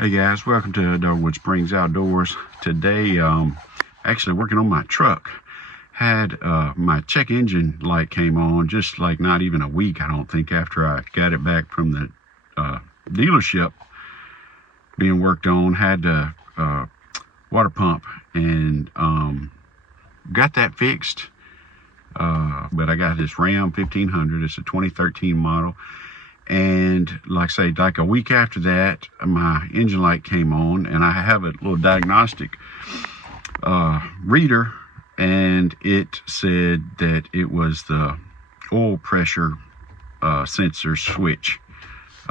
Hey guys, welcome to Dogwood Springs Outdoors. Today, actually working on my truck. Had my check engine light came on just like not even a week, I don't think, after I got it back from the dealership being worked on. Had the water pump and got that fixed. But I got this Ram 1500. It's a 2013 model. And like I say, like a week after that, my engine light came on, and I have a little diagnostic reader, and it said that it was the oil pressure sensor switch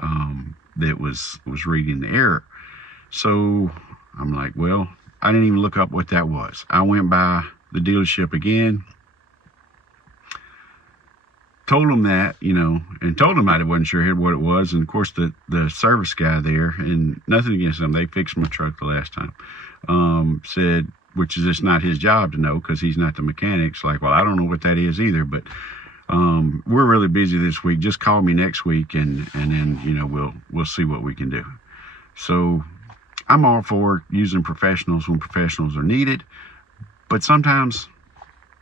that was reading the error. So I'm like, well, I didn't even look up what that was. I went by the dealership again, told them that, and told them I wasn't sure what it was. And of course, the service guy there, and nothing against them, they fixed my truck the last time, said, which is just not his job to know because he's not the mechanic. It's like, well, I don't know what that is either, but we're really busy this week. Just call me next week, and then we'll see what we can do. So I'm all for using professionals when professionals are needed, but sometimes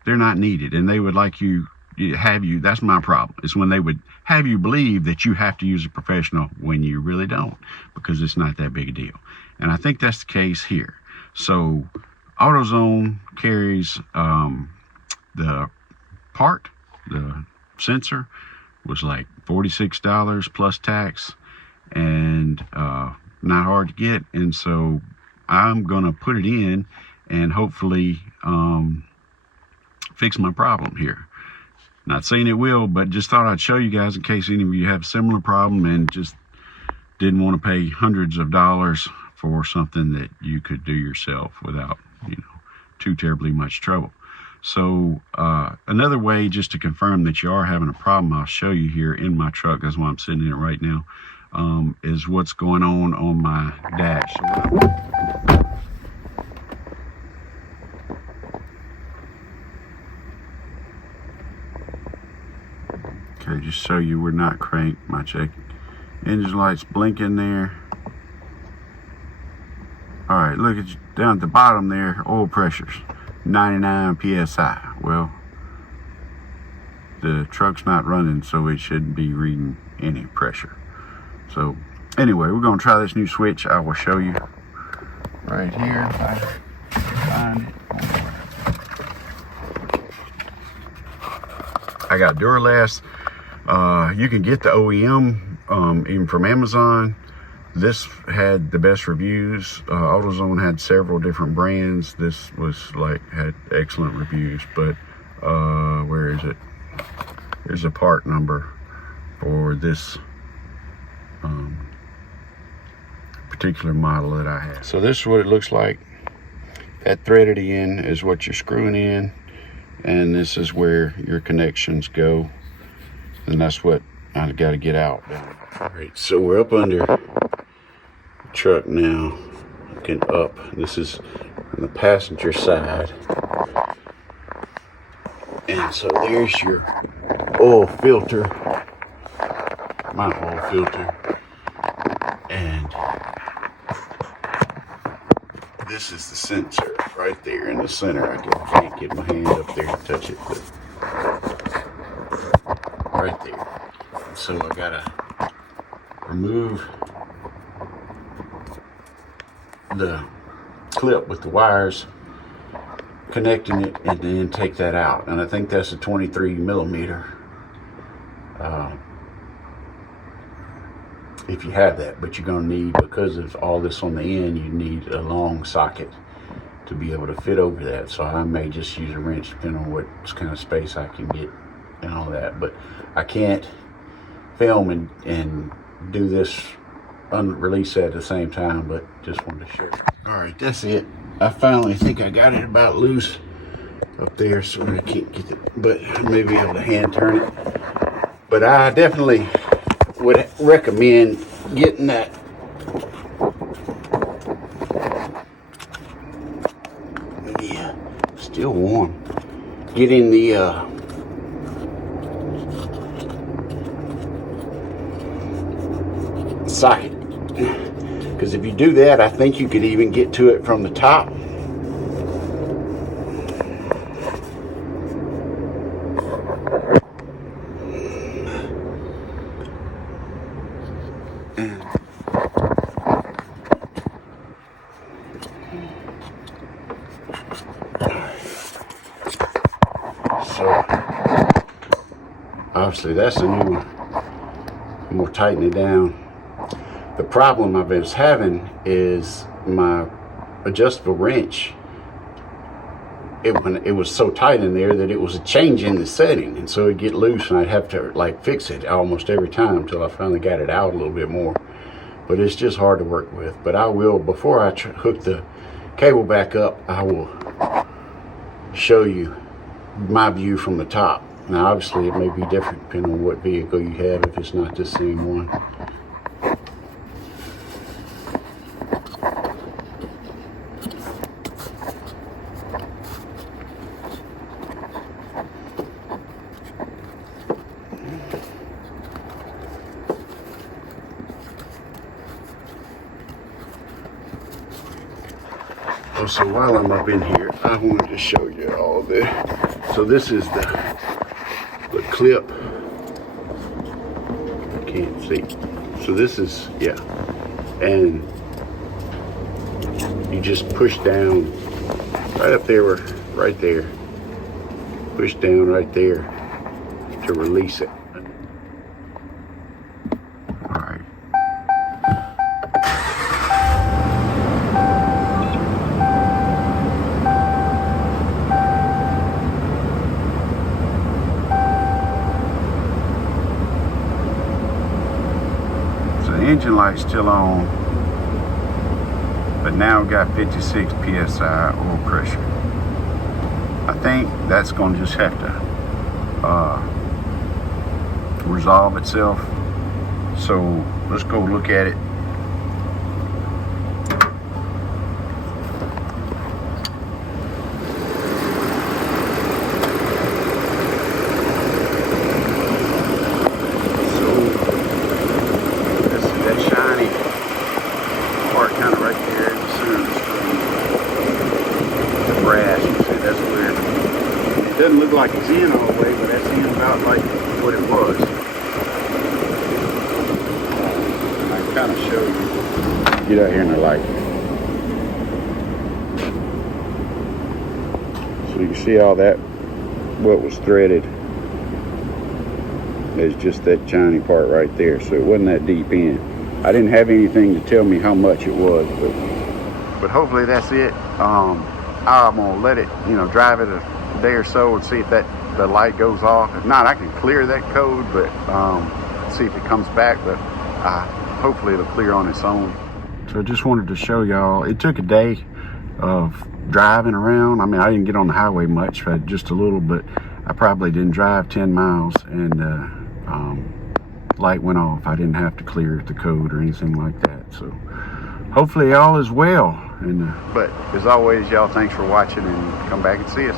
they're not needed, and they would like you. That's my problem, is when they would have you believe that you have to use a professional when you really don't, because it's not that big a deal. And I think that's the case here. So AutoZone carries the part, the sensor was like $46 plus tax, and not hard to get. And so I'm gonna put it in and hopefully fix my problem here. Not saying it will, but just thought I'd show you guys in case any of you have a similar problem and just didn't want to pay hundreds of dollars for something that you could do yourself without, too terribly much trouble. So another way just to confirm that you are having a problem, I'll show you here in my truck. That's why I'm sitting in it right now, is what's going on my dash. Okay, just so you were not cranked. My check engine light's blinking there. All right, look at down at the bottom there, oil pressure's 99 psi. Well, the truck's not running, so it shouldn't be reading any pressure. So anyway, we're gonna try this new switch. I will show you right here if I find it. I got Duralast. You can get the OEM even from Amazon. This had the best reviews. AutoZone had several different brands. This was had excellent reviews, but where is it? There's a part number for this particular model that I have. So this is what it looks like. That threaded end is what you're screwing in, and this is where your connections go, and that's what I've got to get out. All right, so we're up under the truck now, looking up. This is on the passenger side, and so there's your oil filter, my oil filter, and this is the sensor right there in the center. I can't get my hand up there to touch it, but right there. So I gotta remove the clip with the wires connecting it, and then take that out. And I think that's a 23 millimeter. If you have that, but you're gonna need, because of all this on the end, you need a long socket to be able to fit over that. So I may just use a wrench depending on what kind of space I can get and all that. But I can't film and do this, release that at the same time, but just wanted to share. All right, that's it. I finally think I got it about loose up there, so I can't get it, but I may be able to hand turn it. But I definitely would recommend getting that still warm, getting the socket, because if you do that, I think you could even get to it from the top. So obviously that's the new one. I'm gonna tighten it down. The problem I've been having is my adjustable wrench. It was so tight in there that it was changing the setting, and so it'd get loose and I'd have to like fix it almost every time until I finally got it out a little bit more. But it's just hard to work with. But I will, before I hook the cable back up, I will show you my view from the top. Now obviously it may be different depending on what vehicle you have, if it's not the same one. Oh, so while I'm up in here, I wanted to show you all this. So this is the clip. I can't see. So this is, yeah. And you just push down right up there, right there. Push down right there to release it. All right. Engine light's still on, but now we got 56 psi oil pressure. I think that's going to just have to resolve itself. So let's go look at it. Doesn't look like it's in all the way, but that's in about like what it was. I can kind of show you. Get out here in the light. So you can see all that, what was threaded is just that shiny part right there. So it wasn't that deep in. I didn't have anything to tell me how much it was, but hopefully that's it. I'm gonna let it, drive it a day or so and see if the light goes off. If not, I can clear that code, but see if it comes back. But hopefully it'll clear on its own. So I just wanted to show y'all. It took a day of driving around. I mean, I didn't get on the highway much, just a little, but I probably didn't drive 10 miles, and light went off. I didn't have to clear the code or anything like that. So hopefully all is well. And but as always, y'all, thanks for watching, and come back and see us.